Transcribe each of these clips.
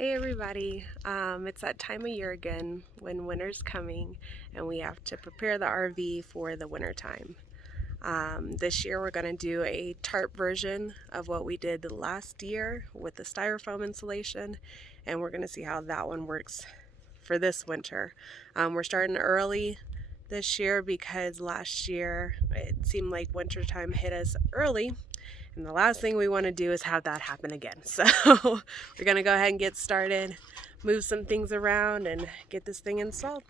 Hey everybody, it's that time of year again when winter's coming and we have to prepare the RV for the winter time. This year we're going to do a tarp version of what we did last year with the styrofoam insulation, and we're going to see how that one works for this winter. We're starting early this year because last year it seemed like winter time hit us early. And the last thing we want to do is have that happen again. So we're going to go ahead and get started, move some things around, and get this thing installed.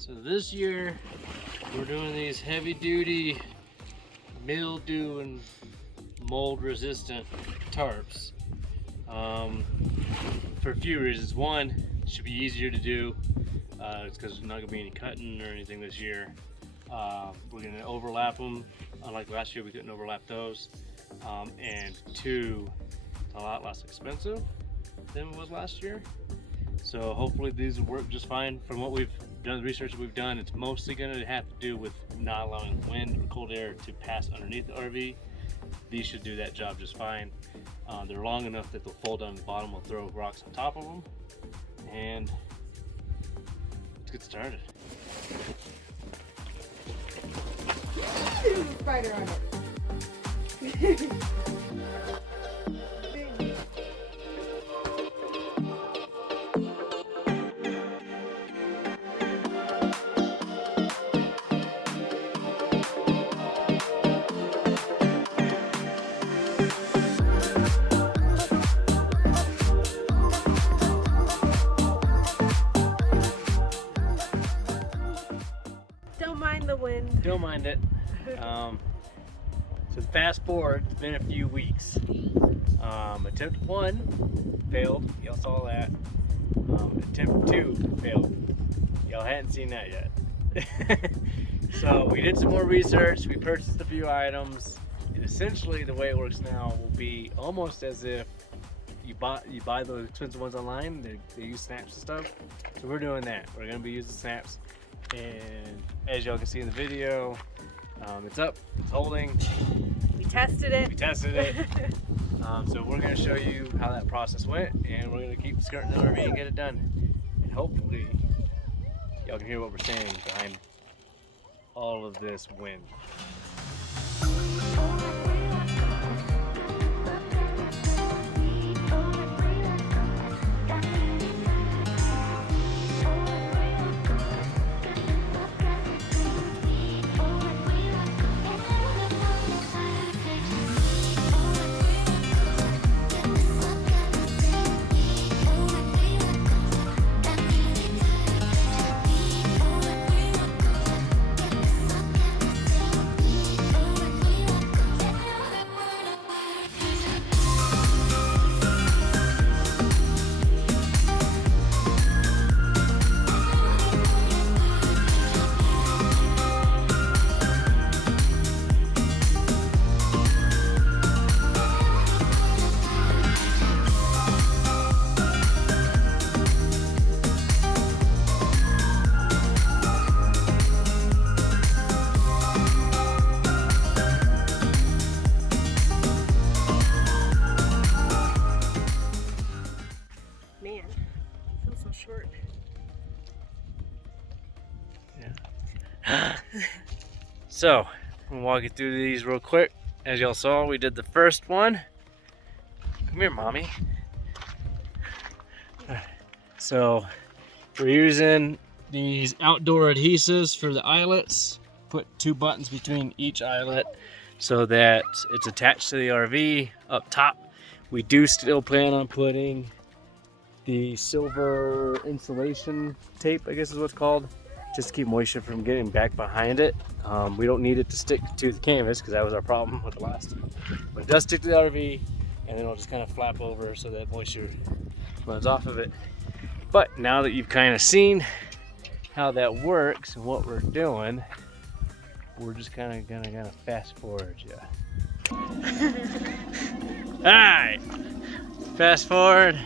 So this year we're doing these heavy duty mildew and mold resistant tarps for a few reasons. One, it should be easier to do. It's because there's not going to be any cutting or anything this year. We're going to overlap them. Unlike last year, we couldn't overlap those. And two, it's a lot less expensive than it was last year. So hopefully these will work just fine. From what we've done, the research that we've done, it's mostly going to have to do with not allowing wind or cold air to pass underneath the RV. These should do that job just fine. They're long enough that they'll fold down the bottom. We'll throw rocks on top of them, and let's get started. There's a spider on it. Don't mind the wind. Don't mind it. So fast forward, it's been a few weeks. Attempt 1 failed, y'all saw that. Attempt 2 failed, y'all hadn't seen that yet. So we did some more research, we purchased a few items, and essentially the way it works now will be almost as if you buy those expensive ones online. They use snaps and stuff. So we're doing that. We're gonna be using snaps, and as y'all can see in the video, it's up, it's holding. We tested it. So we're going to show you how that process went, and we're going to keep skirting the RV and get it done. And hopefully y'all can hear what we're saying behind all of this wind. So, I'm gonna walk you through these real quick. As y'all saw, we did the first one. Come here, mommy. So, we're using these outdoor adhesives for the eyelets. Put 2 buttons between each eyelet so that it's attached to the RV up top. We do still plan on putting the silver insulation tape, I guess is what it's called, just to keep moisture from getting back behind it. We don't need it to stick to the canvas because that was our problem with the last one. But it does stick to the RV, and then it'll just kind of flap over so that moisture runs off of it. But now that you've kind of seen how that works and what we're doing, we're just kind of gonna fast forward you. All right, fast forward.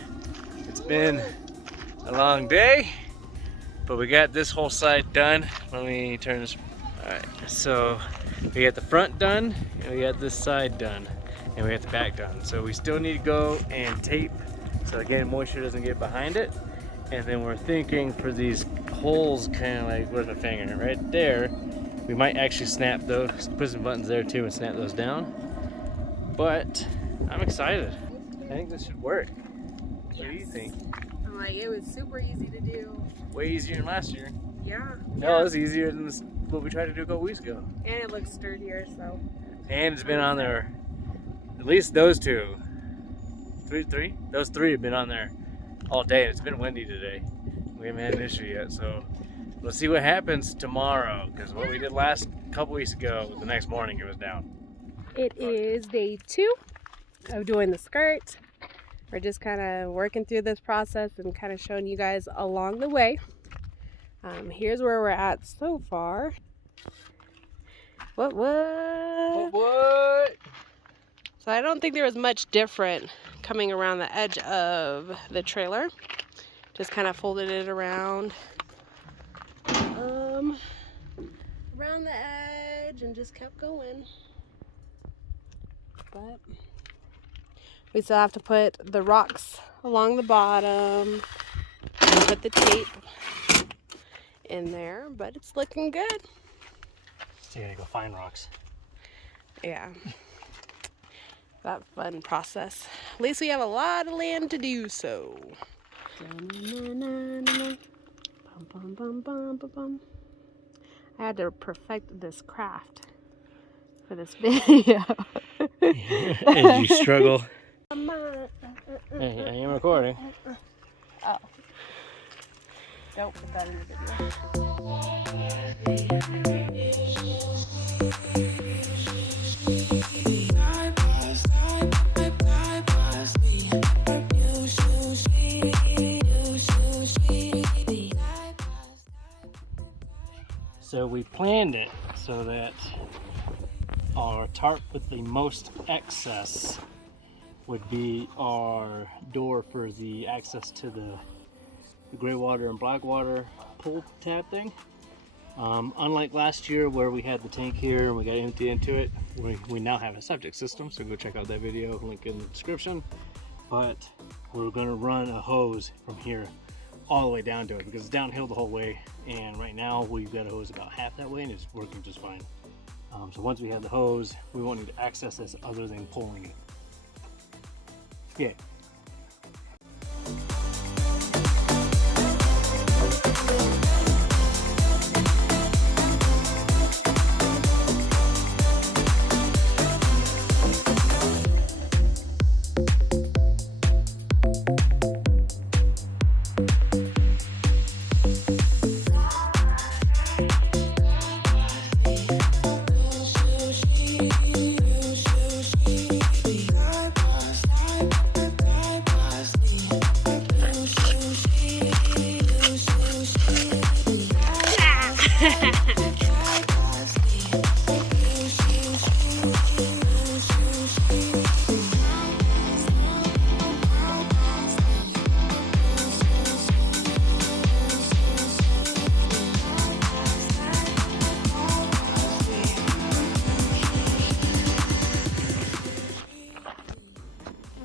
It's been a long day, but we got this whole side done. Let me turn this. All right, so we got the front done, and we got this side done, and we got the back done. So we still need to go and tape, so again, moisture doesn't get behind it. And then we're thinking for these holes, kind of like, where's my finger? Right there. We might actually snap those, put some buttons there too and snap those down. But I'm excited. I think this should work. What do you think? I'm like, it was super easy to do. Way easier than last year. Yeah. No, it was easier than what we tried to do a couple weeks ago. And it looks sturdier, so. And it's been on there, at least those two. Three? Those 3 have been on there all day. It's been windy today. We haven't had an issue yet, so let's see what happens tomorrow, because what we did last couple weeks ago, the next morning it was down. It is day 2 of doing the skirt. We're just kind of working through this process and kind of showing you guys along the way. Here's where we're at so far. What? So I don't think there was much different coming around the edge of the trailer. Just kind of folded it around around the edge and just kept going. But we still have to put the rocks along the bottom and put the tape in there, but it's looking good. So you gotta go find rocks. Yeah. That fun process. At least we have a lot of land to do so. I had to perfect this craft for this video. As you struggle. Hey, I am recording. Oh. Don't put that in the video. So we planned it so that our tarp with the most excess would be our door for the access to the gray water and black water pull tab thing. Unlike last year where we had the tank here and we got empty into it, we now have a septic system, so go check out that video, link in the description. But we're gonna run a hose from here all the way down to it because it's downhill the whole way, and right now we've got a hose about half that way and it's working just fine. So once we have the hose, we won't need to access this other than pulling it. Yeah.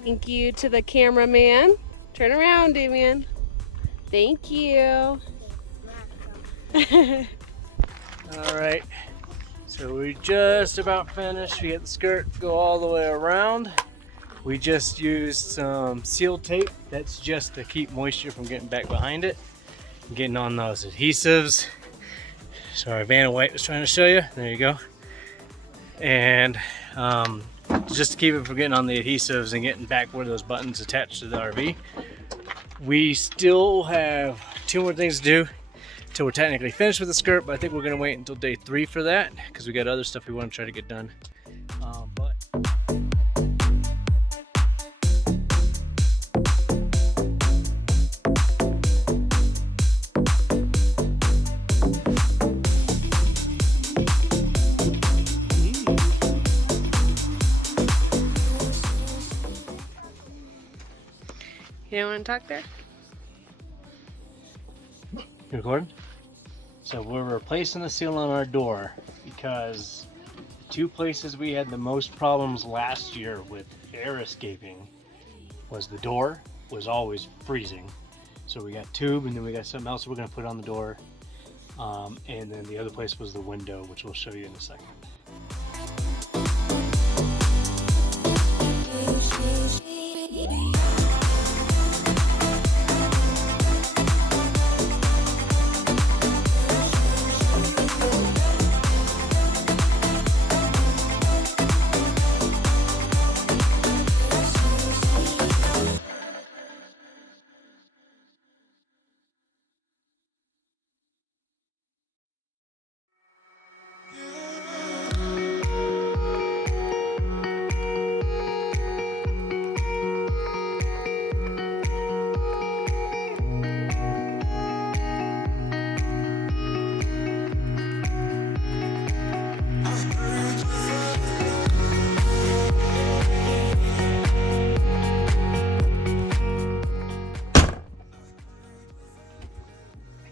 Thank you to the cameraman. Turn around, Damien. Thank you. Alright, so we're just about finished. We got the skirt go all the way around. We just used some seal tape. That's just to keep moisture from getting back behind it. Getting on those adhesives. Sorry, Vanna White was trying to show you. There you go. And just to keep it from getting on the adhesives and getting back where those buttons attach to the RV. We still have 2 more things to do till we're technically finished with the skirt, but I think we're gonna wait until day 3 for that because we got other stuff we want to try to get done. You don't want to talk there? You recording? So we're replacing the seal on our door because the 2 places we had the most problems last year with air escaping was the door was always freezing. So we got tube and then we got something else we're going to put on the door. And then the other place was the window, which we'll show you in a second.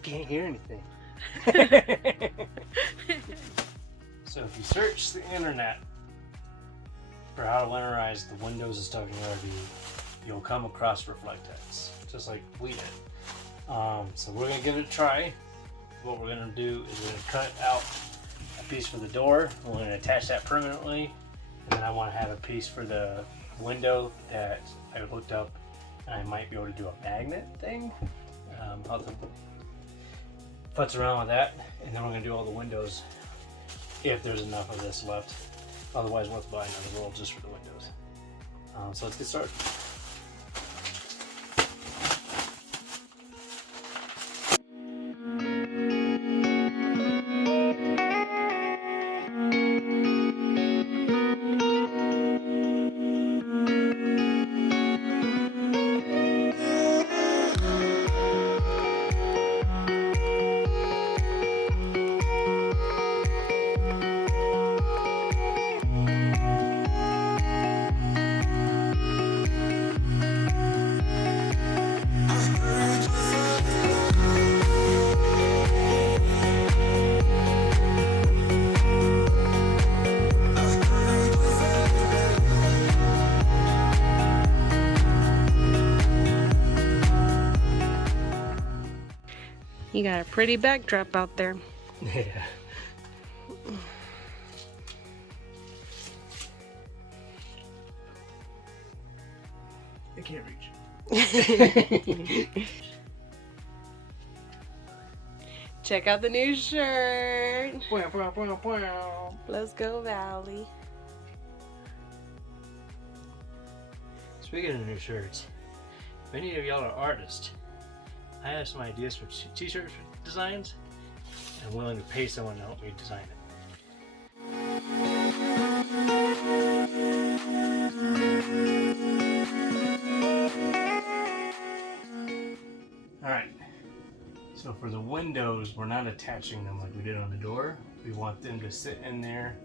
Can't hear anything. So if you search the internet for how to winterize the windows and stuff in your RV, you'll come across Reflectex, just like we did. So we're gonna give it a try. What we're gonna do is we're gonna cut out a piece for the door. We're gonna attach that permanently, and then I want to have a piece for the window that I looked up, and I might be able to do a magnet thing. I'll have to futz around with that, and then we're gonna do all the windows if there's enough of this left. Otherwise, we'll have to buy another roll just for the windows. So let's get started. You got a pretty backdrop out there. Yeah. I can't reach. Check out the new shirt. Let's go, Valley. Speaking of new shirts, if any of y'all are artists, I have some ideas for t-shirt designs. I'm willing to pay someone to help me design it. Alright, so for the windows, we're not attaching them like we did on the door. We want them to sit in there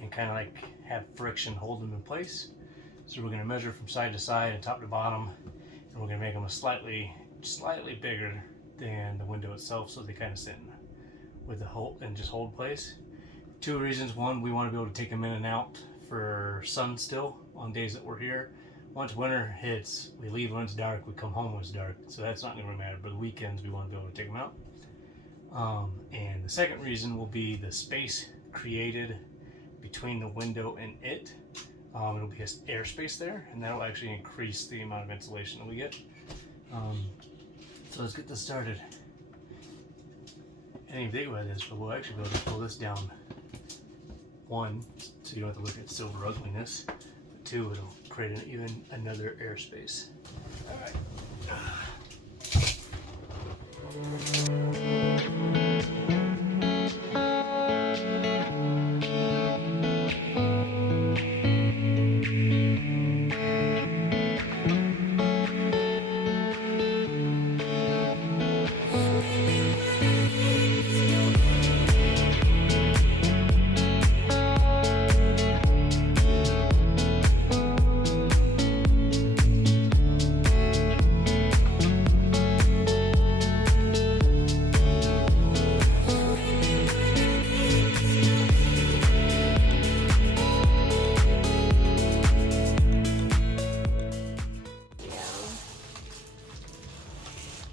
and kind of like have friction hold them in place. So we're going to measure from side to side and top to bottom, and we're going to make them a slightly bigger than the window itself, so they kind of sit in with the hole and just hold place. 2 reasons. One, we want to be able to take them in and out for sun still on days that we're here. Once winter hits, we leave when it's dark, we come home when it's dark, so that's not going to matter. But the weekends, we want to be able to take them out. And the second reason will be the space created between the window and it. It'll be airspace there, and that'll actually increase the amount of insulation that we get. So let's get this started. I didn't think about this, but we'll actually be able to pull this down. One, so you don't have to look at silver ugliness. But two, it'll create even another airspace. All right.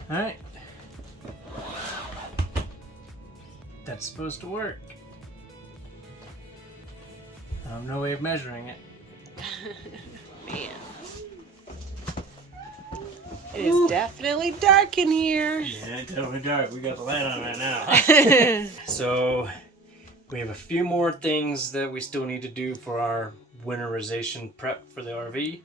All right, that's supposed to work. I have no way of measuring it. Man, it is definitely dark in here. Yeah, it's definitely dark. We got the light on right now. So we have a few more things that we still need to do for our winterization prep for the RV.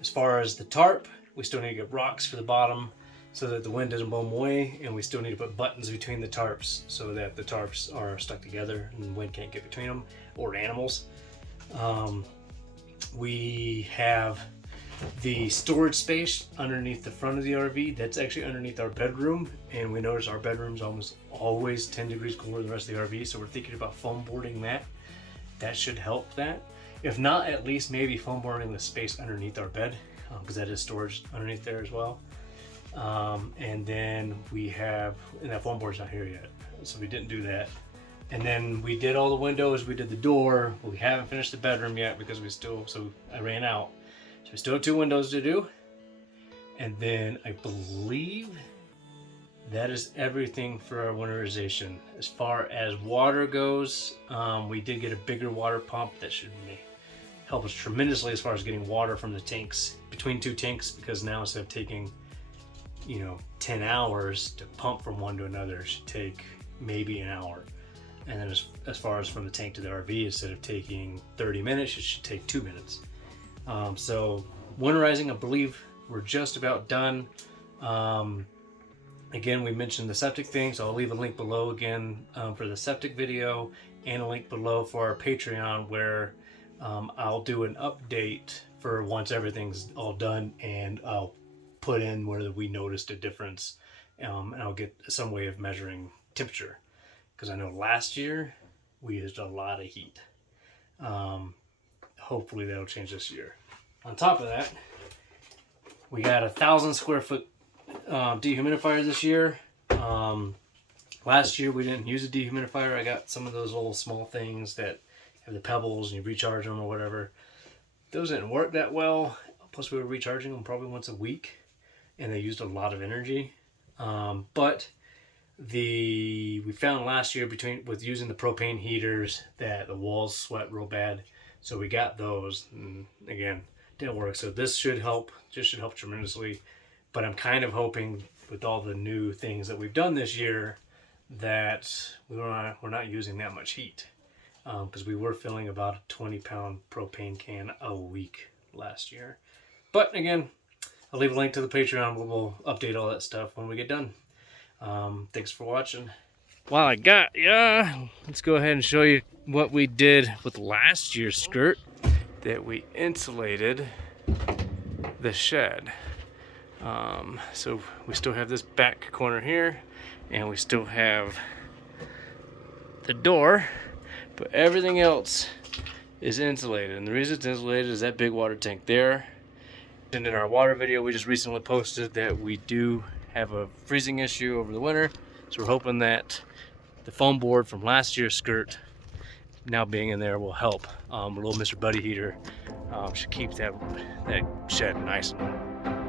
As far as the tarp, we still need to get rocks for the bottom so that the wind doesn't blow them away, and we still need to put buttons between the tarps so that the tarps are stuck together and the wind can't get between them, or animals. We have the storage space underneath the front of the RV. That's actually underneath our bedroom, and we notice our bedroom's almost always 10 degrees cooler than the rest of the RV, so we're thinking about foam boarding that. That should help that. If not, at least maybe foam boarding the space underneath our bed, because that is storage underneath there as well. And then we have, and that foam board's not here yet, so we didn't do that. And then we did all the windows, we did the door. We haven't finished the bedroom yet because so I ran out. So we still have 2 windows to do. And then I believe that is everything for our winterization. As far as water goes, we did get a bigger water pump that should help us tremendously as far as getting water from the tanks, between 2 tanks, because now instead of taking 10 hours to pump from one to another, it should take maybe an hour. And then as far as from the tank to the RV, instead of taking 30 minutes, it should take 2 minutes. So winterizing, I believe we're just about done. Again, we mentioned the septic thing, so I'll leave a link below again for the septic video, and a link below for our Patreon, where I'll do an update for once everything's all done, and I'll put in where we noticed a difference, and I'll get some way of measuring temperature, because I know last year we used a lot of heat. Hopefully that'll change this year. On top of that, we got 1,000 square foot dehumidifier this year. Last year we didn't use a dehumidifier. I got some of those little small things that have the pebbles and you recharge them or whatever. Those didn't work that well. Plus we were recharging them probably once a week, and they used a lot of energy. But we found last year with using the propane heaters that the walls sweat real bad, so we got those, and again, didn't work. So this should help, just should help tremendously. But I'm kind of hoping with all the new things that we've done this year that we're not using that much heat, because we were filling about a 20-pound propane can a week last year. But again, I'll leave a link to the Patreon where we'll update all that stuff when we get done. Thanks for watching. While I got ya, let's go ahead and show you what we did with last year's skirt that we insulated the shed. So we still have this back corner here, and we still have the door, but everything else is insulated. And the reason it's insulated is that big water tank there. And in our water video we just recently posted that we do have a freezing issue over the winter, so we're hoping that the foam board from last year's skirt now being in there will help. A little Mr. Buddy heater should keep that shed nice and